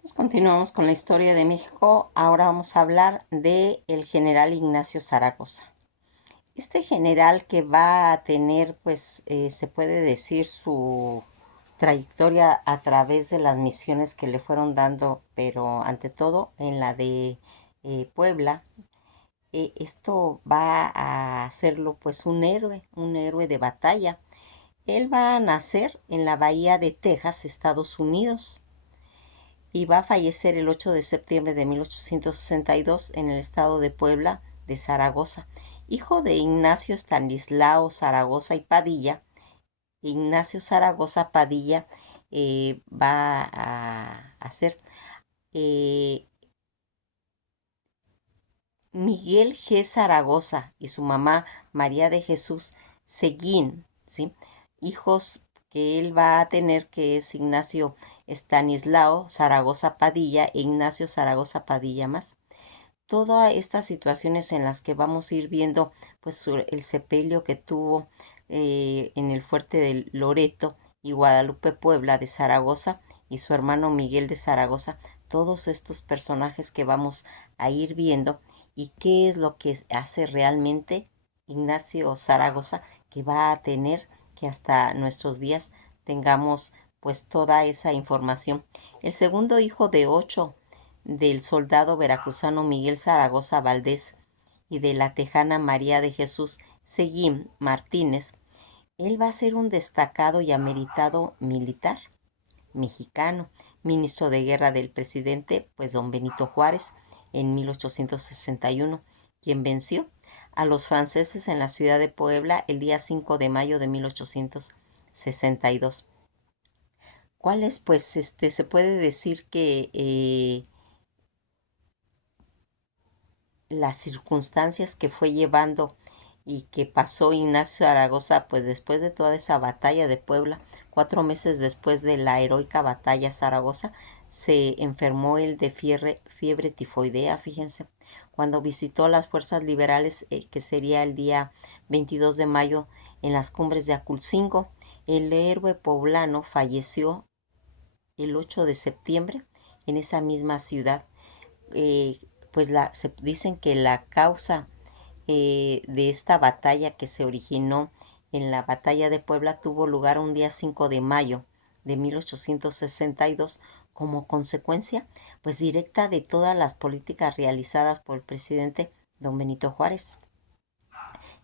Pues continuamos con la historia de México. Ahora vamos a hablar de el general Ignacio Zaragoza. Este general que va a tener, pues, se puede decir su trayectoria a través de las misiones que le fueron dando, pero ante todo en la de Puebla. Esto va a hacerlo, pues, un héroe de batalla. Él va a nacer en la bahía de Texas, Estados Unidos, y va a fallecer el 8 de septiembre de 1862 en el estado de Puebla de Zaragoza. Hijo de Ignacio Estanislao Zaragoza y Padilla, Ignacio Zaragoza Padilla va a ser eh, Miguel G. Zaragoza y su mamá María de Jesús Seguín, ¿sí? Hijos que él va a tener, que es Ignacio Estanislao Zaragoza Padilla e Ignacio Zaragoza Padilla más. Todas estas situaciones en las que vamos a ir viendo, pues, el sepelio que tuvo en el fuerte de Loreto y Guadalupe Puebla de Zaragoza, y su hermano Miguel de Zaragoza, todos estos personajes que vamos a ir viendo, y qué es lo que hace realmente Ignacio Zaragoza, que va a tener que hasta nuestros días tengamos, pues, toda esa información. El segundo hijo de 8 del soldado veracruzano Miguel Zaragoza Valdés y de la tejana María de Jesús Seguín Martínez, él va a ser un destacado y ameritado militar mexicano, ministro de guerra del presidente, pues, don Benito Juárez, en 1861, quien venció a los franceses en la ciudad de Puebla el día 5 de mayo de 1862. ¿Cuáles? Pues se puede decir que las circunstancias que fue llevando y que pasó Ignacio Zaragoza, pues después de toda esa batalla de Puebla, 4 meses después de la heroica batalla Zaragoza, se enfermó él de fiebre tifoidea, fíjense, cuando visitó las fuerzas liberales, que sería el día 22 de mayo en las cumbres de Aculcingo. El héroe poblano falleció el 8 de septiembre en esa misma ciudad. eh, pues se dicen que la causa de esta batalla que se originó en la batalla de Puebla tuvo lugar un día 5 de mayo de 1862, como consecuencia, pues, directa de todas las políticas realizadas por el presidente don Benito Juárez,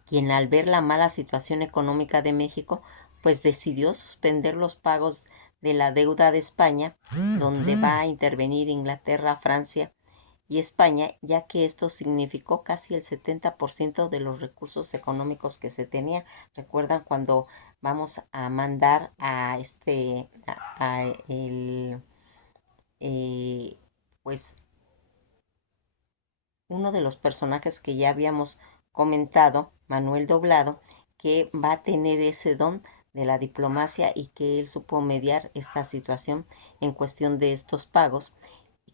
quien, al ver la mala situación económica de México, pues decidió suspender los pagos de la deuda de España, donde va a intervenir Inglaterra, Francia y España, ya que esto significó casi el 70% de los recursos económicos que se tenía. Recuerdan cuando vamos a mandar a el, eh, pues, uno de los personajes que ya habíamos comentado, Manuel Doblado, que va a tener ese don de la diplomacia y que él supo mediar esta situación en cuestión de estos pagos,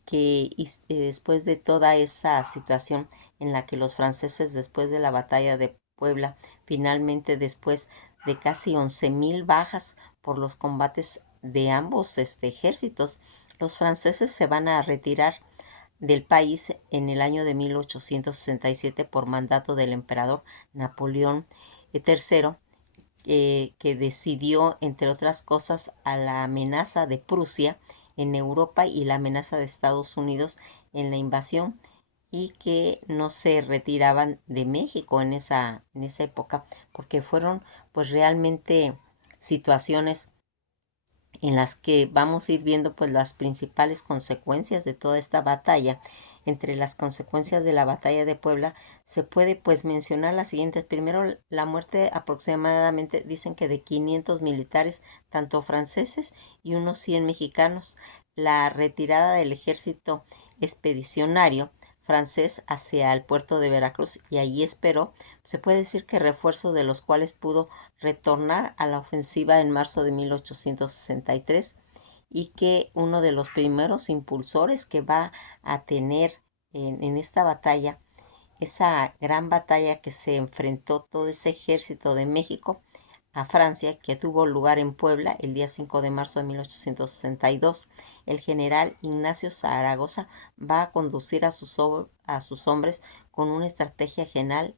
que después de toda esa situación en la que los franceses, después de la batalla de Puebla, finalmente, después de casi 11,000 bajas por los combates de ambos ejércitos, los franceses se van a retirar del país en el año de 1867 por mandato del emperador Napoleón III, que decidió, entre otras cosas, a la amenaza de Prusia en Europa y la amenaza de Estados Unidos en la invasión, y que no se retiraban de México en esa época, porque fueron, pues, realmente situaciones en las que vamos a ir viendo, pues, las principales consecuencias de toda esta batalla. Entre las consecuencias de la batalla de Puebla se puede, pues, mencionar las siguientes. Primero, la muerte aproximadamente, dicen que de 500 militares, tanto franceses y unos 100 mexicanos. La retirada del ejército expedicionario francés hacia el puerto de Veracruz, y allí esperó, se puede decir, que refuerzos, de los cuales pudo retornar a la ofensiva en marzo de 1863, y que uno de los primeros impulsores que va a tener en esta batalla, esa gran batalla que se enfrentó todo ese ejército de México a Francia, que tuvo lugar en Puebla el día 5 de marzo de 1862. El general Ignacio Zaragoza va a conducir a sus hombres con una estrategia genial,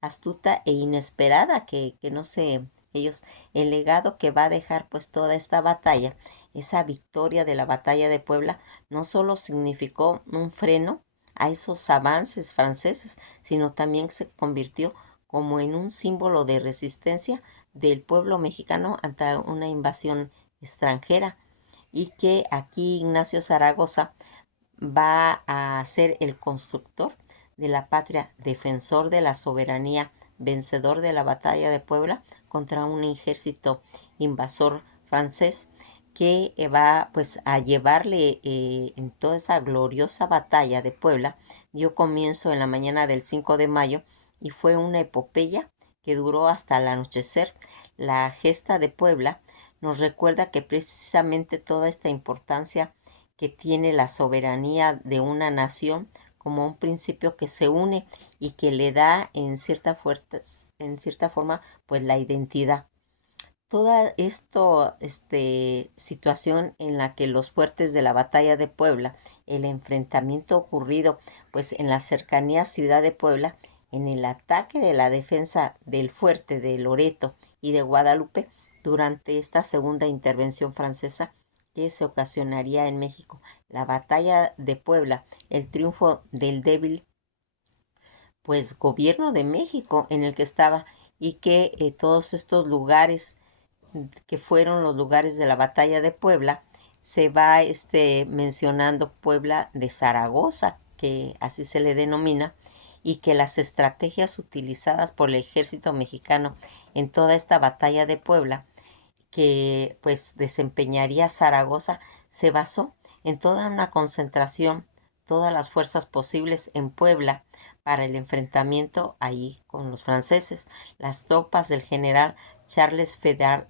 astuta e inesperada, que no sé, ellos, el legado que va a dejar pues toda esta batalla, esa victoria de la batalla de Puebla, no solo significó un freno a esos avances franceses, sino también se convirtió como en un símbolo de resistencia del pueblo mexicano ante una invasión extranjera, y que aquí Ignacio Zaragoza va a ser el constructor de la patria, defensor de la soberanía, vencedor de la batalla de Puebla contra un ejército invasor francés, que va pues a llevarle en toda esa gloriosa batalla de Puebla. Dio comienzo en la mañana del 5 de mayo y fue una epopeya que duró hasta el anochecer. La gesta de Puebla nos recuerda que precisamente toda esta importancia que tiene la soberanía de una nación como un principio que se une y que le da en cierta forma pues la identidad. Toda esto, situación en la que los fuertes de la batalla de Puebla, el enfrentamiento ocurrido pues en la cercanía ciudad de Puebla, en el ataque de la defensa del fuerte de Loreto y de Guadalupe durante esta segunda intervención francesa que se ocasionaría en México. La batalla de Puebla, el triunfo del débil pues gobierno de México en el que estaba, y que todos estos lugares que fueron los lugares de la batalla de Puebla, se va mencionando Puebla de Zaragoza, que así se le denomina, y que las estrategias utilizadas por el ejército mexicano en toda esta batalla de Puebla, que pues desempeñaría Zaragoza, se basó en toda una concentración, todas las fuerzas posibles en Puebla para el enfrentamiento ahí con los franceses. Las tropas del general Charles Ferdinand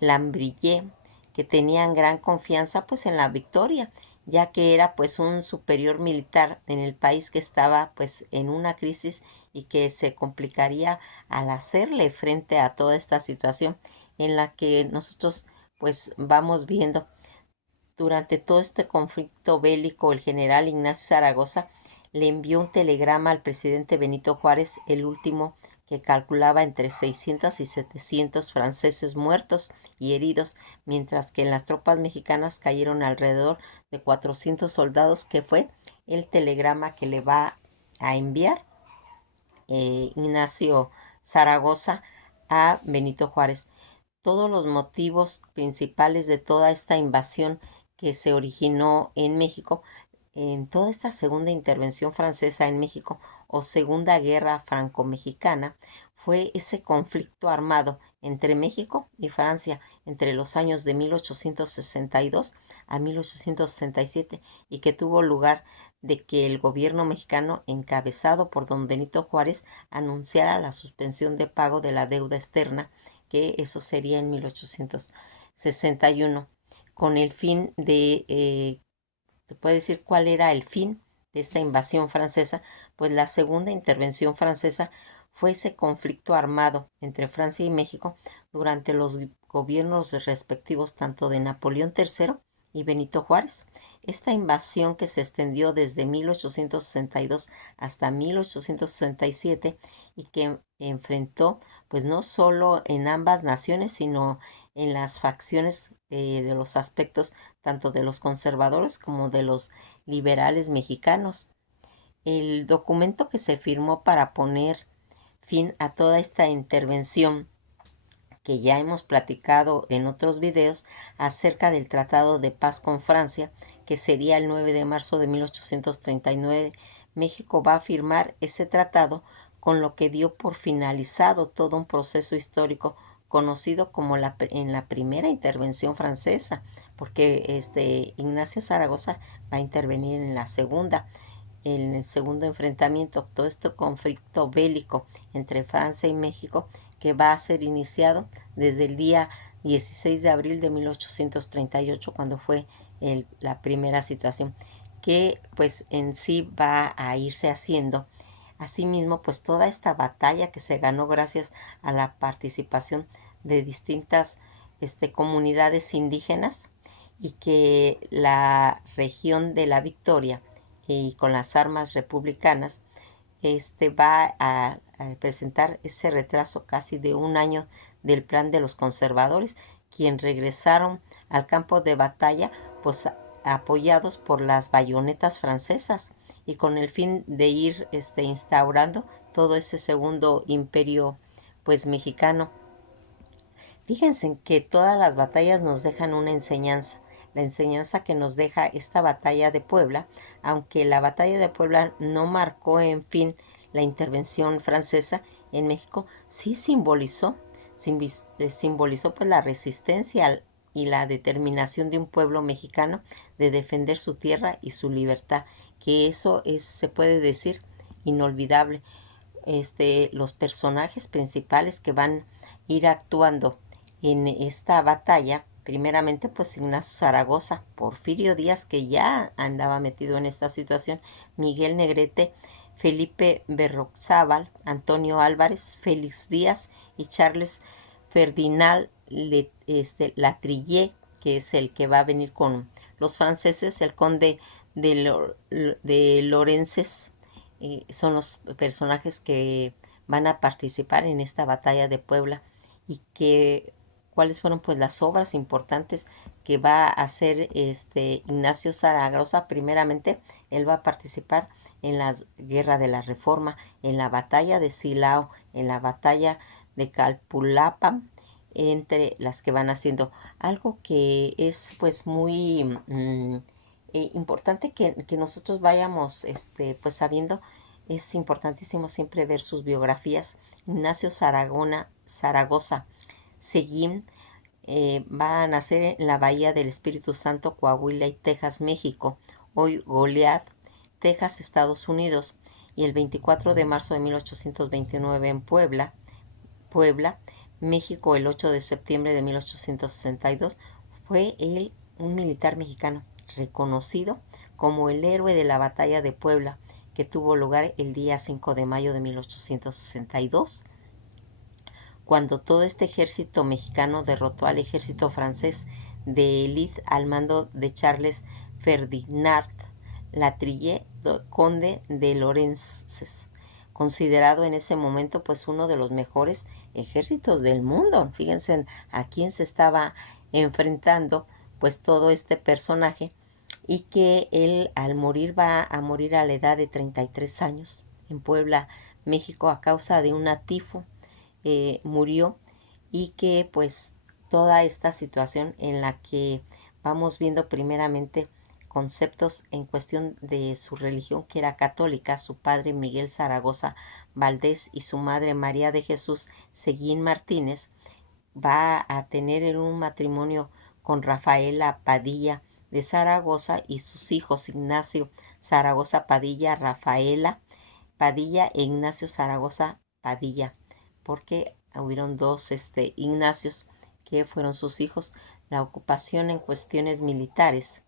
Lambrillé, que tenían gran confianza pues en la victoria, ya que era pues un superior militar en el país que estaba pues en una crisis y que se complicaría al hacerle frente a toda esta situación en la que nosotros pues vamos viendo. Durante todo este conflicto bélico, el general Ignacio Zaragoza le envió un telegrama al presidente Benito Juárez, el último, que calculaba entre 600 y 700 franceses muertos y heridos, mientras que en las tropas mexicanas cayeron alrededor de 400 soldados, que fue el telegrama que le va a enviar Ignacio Zaragoza a Benito Juárez. Todos los motivos principales de toda esta invasión que se originó en México, en toda esta segunda intervención francesa en México o segunda guerra franco-mexicana, fue ese conflicto armado entre México y Francia entre los años de 1862 a 1867, y que tuvo lugar de que el gobierno mexicano, encabezado por don Benito Juárez, anunciara la suspensión de pago de la deuda externa, que eso sería en 1861, con el fin de, ¿te puede decir cuál era el fin de esta invasión francesa? Pues la segunda intervención francesa fue ese conflicto armado entre Francia y México durante los gobiernos respectivos tanto de Napoleón III y Benito Juárez. Esta invasión, que se extendió desde 1862 hasta 1867 y que enfrentó pues no solo en ambas naciones, sino en las facciones de los aspectos tanto de los conservadores como de los liberales mexicanos. El documento que se firmó para poner fin a toda esta intervención, que ya hemos platicado en otros videos acerca del Tratado de Paz con Francia, que sería el 9 de marzo de 1839, México va a firmar ese tratado, con lo que dio por finalizado todo un proceso histórico conocido como en la primera intervención francesa, porque Ignacio Zaragoza va a intervenir en el segundo enfrentamiento, todo este conflicto bélico entre Francia y México, que va a ser iniciado desde el día 16 de abril de 1838, cuando fue la primera situación, que pues en sí va a irse haciendo Asimismo, pues toda esta batalla que se ganó gracias a la participación de distintas comunidades indígenas, y que la región de la Victoria y con las armas republicanas va a presentar ese retraso casi de un año del plan de los conservadores, quien regresaron al campo de batalla pues apoyados por las bayonetas francesas y con el fin de ir instaurando todo ese segundo imperio pues mexicano. Fíjense que todas las batallas nos dejan una enseñanza. La enseñanza que nos deja esta batalla de Puebla, aunque la batalla de Puebla no marcó, en fin, la intervención francesa en México, sí simbolizó pues la resistencia y la determinación de un pueblo mexicano de defender su tierra y su libertad, que eso es, se puede decir, inolvidable. Los personajes principales que van a ir actuando en esta batalla, primeramente pues Ignacio Zaragoza, Porfirio Díaz, que ya andaba metido en esta situación, Miguel Negrete, Felipe Berrozábal, Antonio Álvarez, Félix Díaz y Charles Ferdinand Latrille, que es el que va a venir con los franceses, el conde de Lorences. Son los personajes que van a participar en esta batalla de Puebla, y que cuáles fueron pues las obras importantes que va a hacer Ignacio Zaragoza. Primeramente, él va a participar en la Guerra de la Reforma, en la batalla de Silao, en la batalla de Calpulapa, entre las que van haciendo. Algo que es pues muy importante que nosotros vayamos pues sabiendo. Es importantísimo siempre ver sus biografías. Ignacio Zaragoza Seguín va a nacer en la Bahía del Espíritu Santo, Coahuila y Texas, México, hoy Goliad, Texas, Estados Unidos, y el 24 de marzo de 1829 en Puebla, México, el 8 de septiembre de 1862, fue él un militar mexicano reconocido como el héroe de la batalla de Puebla, que tuvo lugar el día 5 de mayo de 1862, cuando todo este ejército mexicano derrotó al ejército francés de élite al mando de Charles Ferdinand Latrille, conde de Lorences, considerado en ese momento pues uno de los mejores ejércitos del mundo. Fíjense a quién se estaba enfrentando pues todo este personaje, y que él al morir va a morir a la edad de 33 años en Puebla, México, a causa de una tifo. Murió, y que pues toda esta situación en la que vamos viendo primeramente conceptos en cuestión de su religión, que era católica, su padre Miguel Zaragoza Valdés y su madre María de Jesús Seguín Martínez, va a tener un matrimonio con Rafaela Padilla de Zaragoza y sus hijos Ignacio Zaragoza Padilla, Rafaela Padilla e Ignacio Zaragoza Padilla, porque hubieron dos Ignacios que fueron sus hijos. La ocupación en cuestiones militares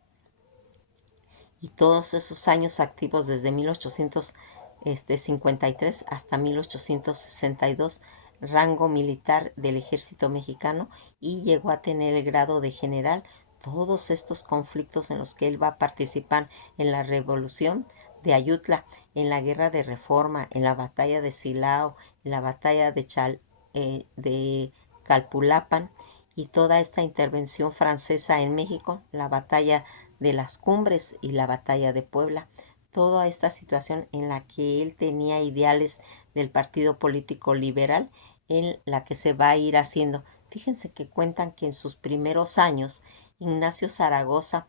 y todos esos años activos desde 1853 hasta 1862, rango militar del ejército mexicano, y llegó a tener el grado de general. Todos estos conflictos en los que él va a participar en la revolución de Ayutla, en la guerra de Reforma, en la batalla de Silao, en la batalla de Calpulapan, y toda esta intervención francesa en México, la batalla de las Cumbres y la batalla de Puebla, toda esta situación en la que él tenía ideales del partido político liberal, en la que se va a ir haciendo. Fíjense que cuentan que en sus primeros años, Ignacio Zaragoza,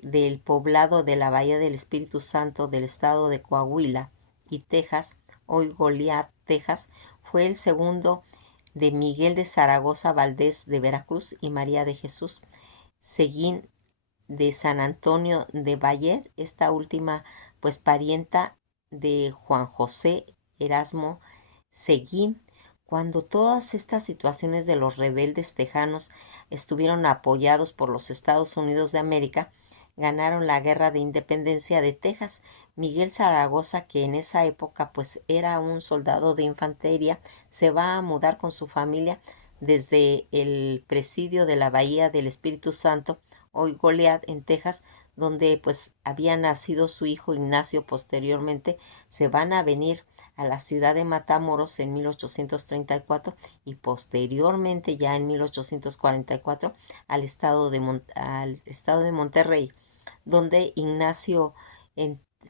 del poblado de la Bahía del Espíritu Santo del estado de Coahuila y Texas, hoy Goliad, Texas, fue el segundo de Miguel de Zaragoza Valdés de Veracruz y María de Jesús Seguín de San Antonio de Bayer, esta última pues parienta de Juan José Erasmo Seguín. Cuando todas estas situaciones de los rebeldes tejanos estuvieron apoyados por los Estados Unidos de América, ganaron la Guerra de Independencia de Texas. Miguel Zaragoza, que en esa época pues era un soldado de infantería, se va a mudar con su familia desde el presidio de la Bahía del Espíritu Santo, hoy Goliad, en Texas, donde pues había nacido su hijo Ignacio. Posteriormente se van a venir a la ciudad de Matamoros en 1834 y posteriormente ya en 1844 al estado de Monterrey, donde Ignacio,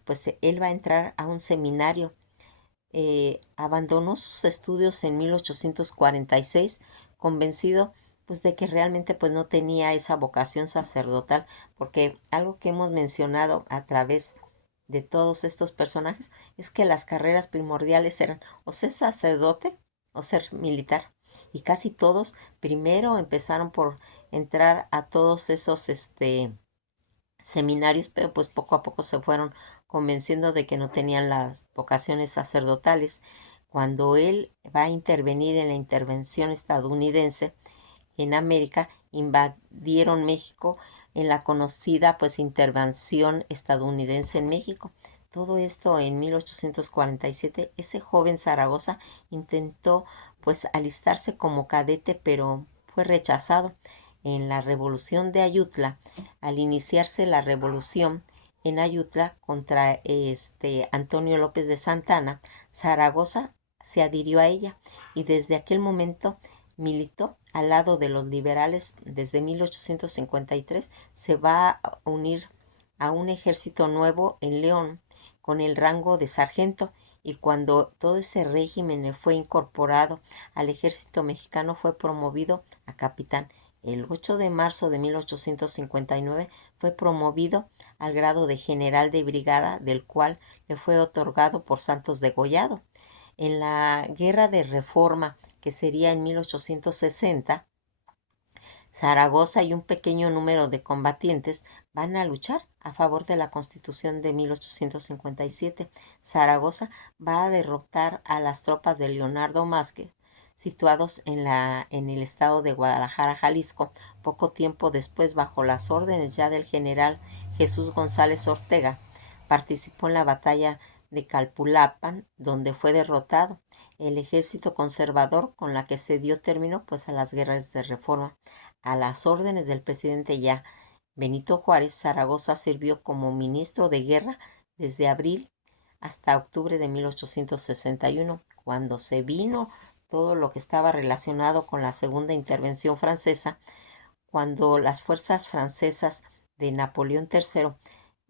pues él va a entrar a un seminario. Abandonó sus estudios en 1846, convencido pues de que realmente pues no tenía esa vocación sacerdotal, porque algo que hemos mencionado a través de todos estos personajes es que las carreras primordiales eran o ser sacerdote o ser militar, y casi todos primero empezaron por entrar a todos esos seminarios, pero pues poco a poco se fueron convenciendo de que no tenían las vocaciones sacerdotales. Cuando él va a intervenir en la intervención estadounidense en América, invadieron México en la conocida pues intervención estadounidense en México. Todo esto en 1847. Ese joven Zaragoza intentó pues alistarse como cadete, pero fue rechazado. En la revolución de Ayutla, al iniciarse la revolución en Ayutla contra Antonio López de Santana, Zaragoza se adhirió a ella y desde aquel momento militó al lado de los liberales. Desde 1853 se va a unir a un ejército nuevo en León con el rango de sargento, y cuando todo ese régimen fue incorporado al ejército mexicano fue promovido a capitán. El 8 de marzo de 1859 fue promovido al grado de general de brigada, del cual le fue otorgado por Santos Degollado. En la Guerra de Reforma, que sería en 1860, Zaragoza y un pequeño número de combatientes van a luchar a favor de la Constitución de 1857. Zaragoza va a derrotar a las tropas de Leonardo Másquez, situados en el estado de Guadalajara, Jalisco. Poco tiempo después, bajo las órdenes ya del general Jesús González Ortega, participó en la batalla de Calpulapan, donde fue derrotado el ejército conservador, con la que se dio término pues a las guerras de reforma. A las órdenes del presidente ya Benito Juárez, Zaragoza sirvió como ministro de guerra desde abril hasta octubre de 1861, cuando se vino todo lo que estaba relacionado con la segunda intervención francesa, cuando las fuerzas francesas de Napoleón III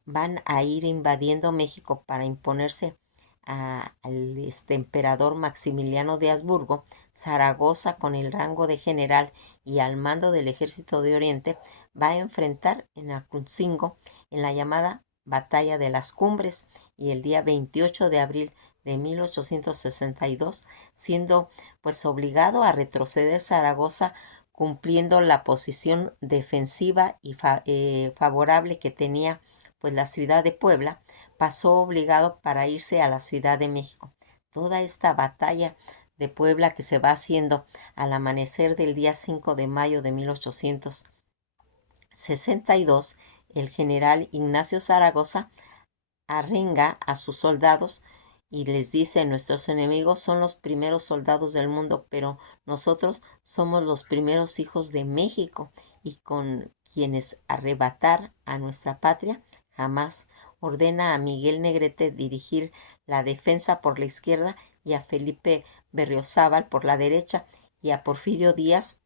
van a ir invadiendo México para imponerse al emperador Maximiliano de Habsburgo. Zaragoza, con el rango de general y al mando del ejército de Oriente, va a enfrentar en Aculcingo en la llamada Batalla de las Cumbres, y el día 28 de abril de 1862, siendo pues obligado a retroceder Zaragoza, cumpliendo la posición defensiva y favorable que tenía pues la ciudad de Puebla, pasó obligado para irse a la Ciudad de México. Toda esta batalla de Puebla, que se va haciendo al amanecer del día 5 de mayo de 1862, el general Ignacio Zaragoza arrenga a sus soldados y les dice: nuestros enemigos son los primeros soldados del mundo, pero nosotros somos los primeros hijos de México, y con quienes arrebatar a nuestra patria jamás. Ordena a Miguel Negrete dirigir la defensa por la izquierda y a Felipe Berriozábal por la derecha, y a Porfirio Díaz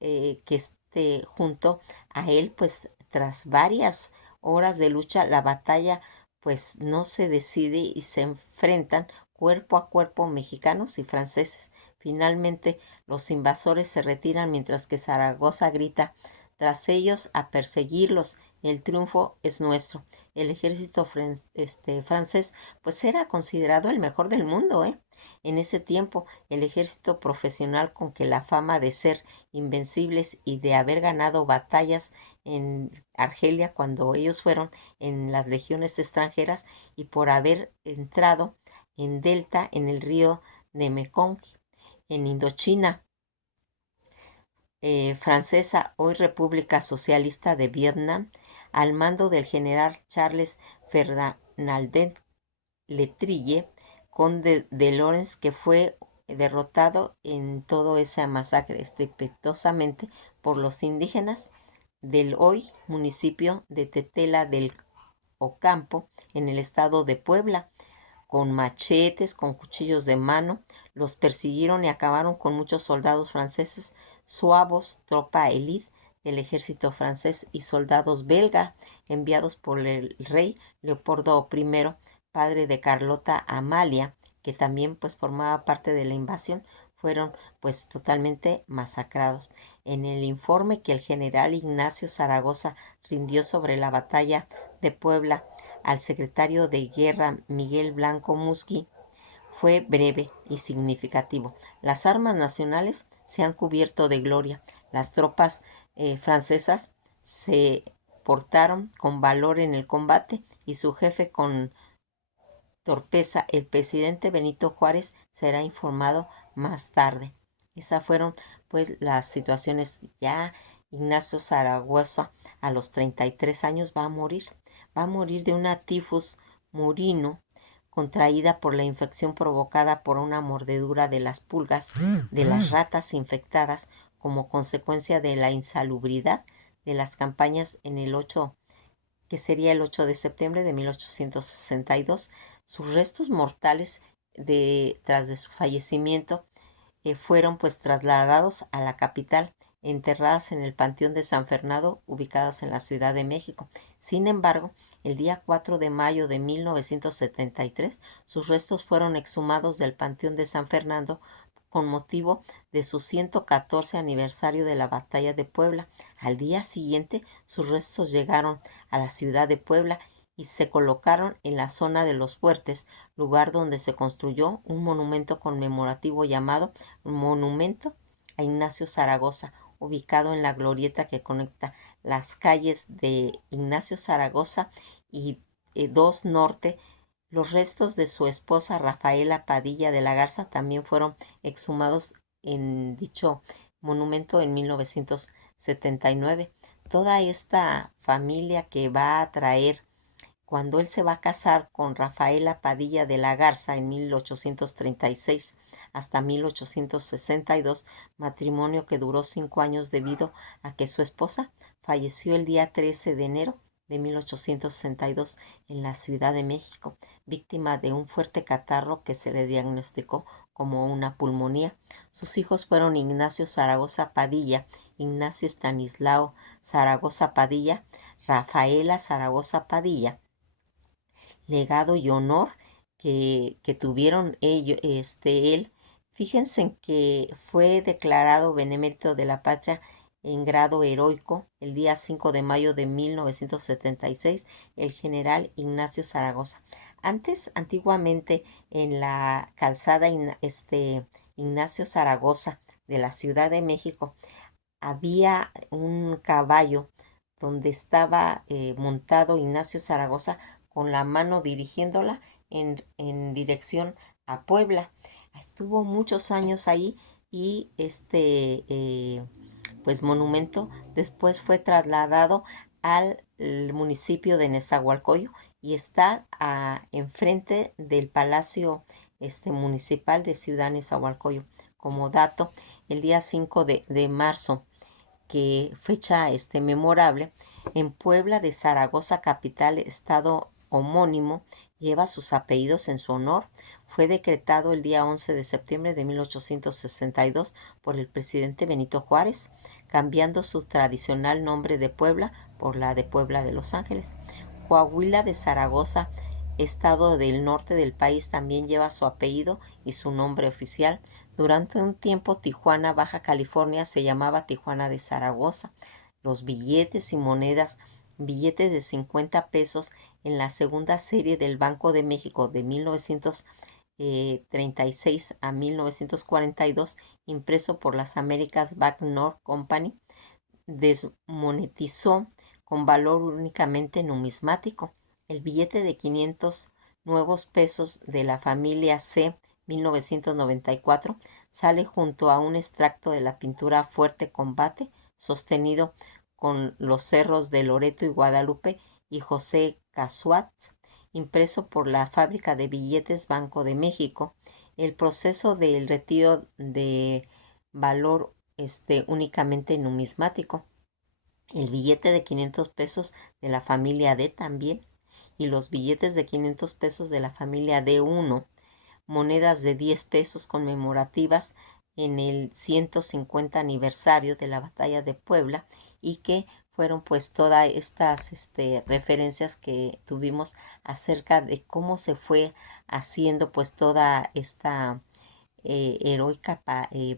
que esté junto a él. Pues tras varias horas de lucha, la batalla pues no se decide y se enfrentan cuerpo a cuerpo mexicanos y franceses. Finalmente los invasores se retiran, mientras que Zaragoza grita tras ellos a perseguirlos: el triunfo es nuestro. El ejército francés pues era considerado el mejor del mundo, ¿eh? En ese tiempo, el ejército profesional, con que la fama de ser invencibles y de haber ganado batallas en Argelia cuando ellos fueron en las legiones extranjeras, y por haber entrado en Delta en el río de Mekong, en Indochina francesa, hoy República Socialista de Vietnam, al mando del general Charles Ferdinand Letrille, conde de Lorens, que fue derrotado en toda esa masacre estrepitosamente por los indígenas del hoy municipio de Tetela del Ocampo, en el estado de Puebla. Con machetes, con cuchillos de mano, los persiguieron y acabaron con muchos soldados franceses, suavos, tropa élite del ejército francés y soldados belga enviados por el rey Leopoldo I, padre de Carlota Amalia, que también pues formaba parte de la invasión. Fueron pues totalmente masacrados. En el informe que el general Ignacio Zaragoza rindió sobre la batalla de Puebla al secretario de Guerra Miguel Blanco Musqui, fue breve y significativo. Las armas nacionales se han cubierto de gloria. Las tropas francesas se portaron con valor en el combate y su jefe con torpeza. El presidente Benito Juárez será informado más tarde. Esas fueron pues las situaciones. Ya Ignacio Zaragoza a los 33 años va a morir. Va a morir de una tifus murino contraída por la infección provocada por una mordedura de las pulgas de las ratas infectadas como consecuencia de la insalubridad de las campañas en el 8, que sería el 8 de septiembre de 1862. Sus restos mortales tras de su fallecimiento fueron pues trasladados a la capital, enterradas en el Panteón de San Fernando, ubicadas en la Ciudad de México. Sin embargo, el día 4 de mayo de 1973, sus restos fueron exhumados del Panteón de San Fernando con motivo de su 114 aniversario de la Batalla de Puebla. Al día siguiente, sus restos llegaron a la ciudad de Puebla y se colocaron en la zona de los Fuertes, lugar donde se construyó un monumento conmemorativo llamado Monumento a Ignacio Zaragoza, ubicado en la glorieta que conecta las calles de Ignacio Zaragoza y 2 Norte. Los restos de su esposa Rafaela Padilla de la Garza también fueron exhumados en dicho monumento en 1979. Toda esta familia que va a traer cuando él se va a casar con Rafaela Padilla de la Garza en 1836 hasta 1862, matrimonio que duró 5 años debido a que su esposa falleció el día 13 de enero de 1862 en la Ciudad de México, víctima de un fuerte catarro que se le diagnosticó como una pulmonía. Sus hijos fueron Ignacio Zaragoza Padilla, Ignacio Estanislao Zaragoza Padilla, Rafaela Zaragoza Padilla. Legado y honor que tuvieron él. Fíjense en que fue declarado benemérito de la patria en grado heroico el día 5 de mayo de 1976, el general Ignacio Zaragoza. Antiguamente, en la calzada Ignacio Zaragoza de la Ciudad de México, había un caballo donde estaba montado Ignacio Zaragoza con la mano dirigiéndola en dirección a Puebla. Estuvo muchos años ahí y pues monumento después fue trasladado al municipio de Nezahualcóyotl y está enfrente del Palacio Municipal de Ciudad Nezahualcóyotl. Como dato, el día 5 de marzo, que fecha memorable, en Puebla de Zaragoza, capital, estado homónimo, lleva sus apellidos en su honor. Fue decretado el día 11 de septiembre de 1862 por el presidente Benito Juárez, cambiando su tradicional nombre de Puebla por la de Puebla de Los Ángeles. Coahuila de Zaragoza, estado del norte del país, también lleva su apellido y su nombre oficial. Durante un tiempo, Tijuana, Baja California, se llamaba Tijuana de Zaragoza. Los billetes y monedas, billetes de 50 pesos en la segunda serie del Banco de México de 1936 a 1942, impreso por las Americas Bank North Company, desmonetizó con valor únicamente numismático. El billete de 500 nuevos pesos de la familia C 1994 sale junto a un extracto de la pintura Fuerte Combate, sostenido con los cerros de Loreto y Guadalupe y José Casuat, impreso por la Fábrica de Billetes Banco de México. El proceso del retiro de valor únicamente numismático. El billete de 500 pesos de la familia D también, y los billetes de 500 pesos de la familia D1, monedas de 10 pesos conmemorativas en el 150 aniversario de la batalla de Puebla, y que fueron pues todas estas referencias que tuvimos acerca de cómo se fue haciendo pues toda esta heroica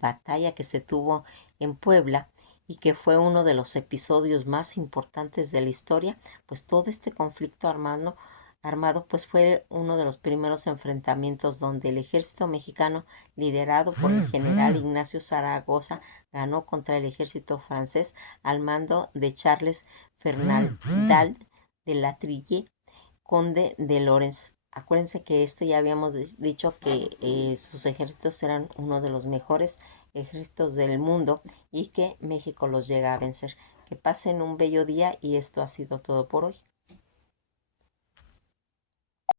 batalla que se tuvo en Puebla, y que fue uno de los episodios más importantes de la historia. Pues todo este conflicto armado pues fue uno de los primeros enfrentamientos donde el ejército mexicano, liderado por el general Ignacio Zaragoza, ganó contra el ejército francés al mando de Charles Fernandal de la Trille, conde de Lorenz. Acuérdense que ya habíamos dicho que sus ejércitos eran uno de los mejores ejércitos del mundo y que México los llega a vencer. Que pasen un bello día, y esto ha sido todo por hoy.